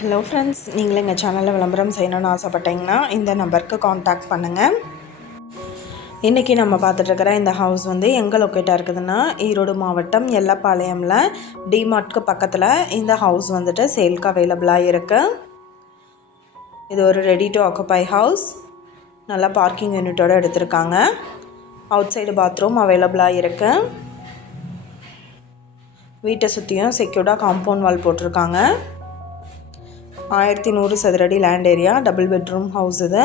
Hello friends நீங்களும் எங்கள் சேனலில் விளம்பரம் செய்யணும்னு ஆசைப்பட்டீங்கன்னா இந்த நம்பருக்கு காண்டாக்ட் பண்ணுங்கள் இன்றைக்கி நம்ம பார்த்துட்ருக்கிற இந்த ஹவுஸ் வந்து எங்கே லொக்கேட்டாக இருக்குதுன்னா ஈரோடு மாவட்டம் எல்லப்பாளையமில் டிமார்ட்க்கு பக்கத்தில் இந்த ஹவுஸ் வந்துட்டு சேல்க்கு அவைலபிளாக இருக்குது இது ஒரு ரெடி டு ஆக்குப்பை ஹவுஸ் நல்லா பார்க்கிங் யூனிட்டோடு எடுத்திருக்காங்க. அவுட் சைடு பாத்ரூம் அவைலபிளாக இருக்குது வீட்டை சுற்றியும் செக்யூர்டாக காம்பவுண்ட் வால் போட்டிருக்காங்க. ஆயிரத்தி நூறு சதுரடி land area double bedroom house இது.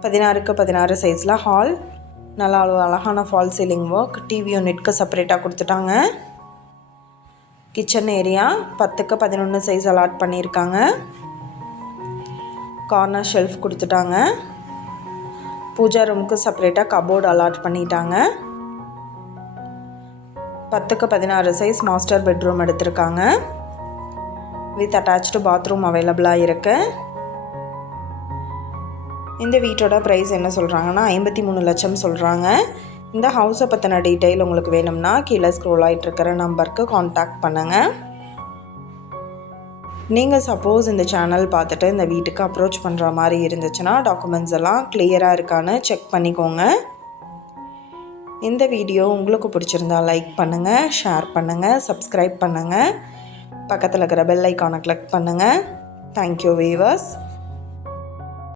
பதினாறுக்கு பதினாறு சைஸில் ஹால் நல்லா அழகான ஃபால் சீலிங் ஒர்க் டிவி யூனிட்க்கு செப்பரேட்டாக கொடுத்துட்டாங்க. கிச்சன் ஏரியா பத்துக்கு பதினொன்று சைஸ் அலாட் பண்ணியிருக்காங்க. கார்னர் ஷெல்ஃப் கொடுத்துட்டாங்க. பூஜா ரூமுக்கு செப்பரேட்டாக கபோர்டு அலாட் பண்ணிட்டாங்க. பத்துக்கு பதினாறு சைஸ் மாஸ்டர் பெட்ரூம் எடுத்திருக்காங்க. வித் அட்டாச்டு பாத்ரூம் அவைலபிளாக இருக்குது இந்த வீட்டோட ப்ரைஸ் என்ன சொல்கிறாங்கன்னா ஐம்பத்தி மூணு லட்சம் சொல்கிறாங்க இந்த ஹவுஸை பற்றின டீட்டெயில் உங்களுக்கு வேணும்னா கீழே ஸ்க்ரோல் ஆகிட்டு இருக்கிற நம்பருக்கு காண்டாக்ட் பண்ணுங்கள் நீங்கள் சப்போஸ் இந்த சேனல் பார்த்துட்டு இந்த வீட்டுக்கு அப்ரோச் பண்ணுற மாதிரி இருந்துச்சுன்னா டாக்குமெண்ட்ஸ் எல்லாம் கிளியராக இருக்கான்னு செக் பண்ணிக்கோங்க. இந்த வீடியோ உங்களுக்கு பிடிச்சிருந்தா லைக் பண்ணுங்கள் ஷேர் பண்ணுங்கள் சப்ஸ்கிரைப் பண்ணுங்கள் பக்கத்தில் இருக்கிற பெல் ஐக்கானை கிளிக் பண்ணுங்கள் தேங்க்யூ வீவர்ஸ்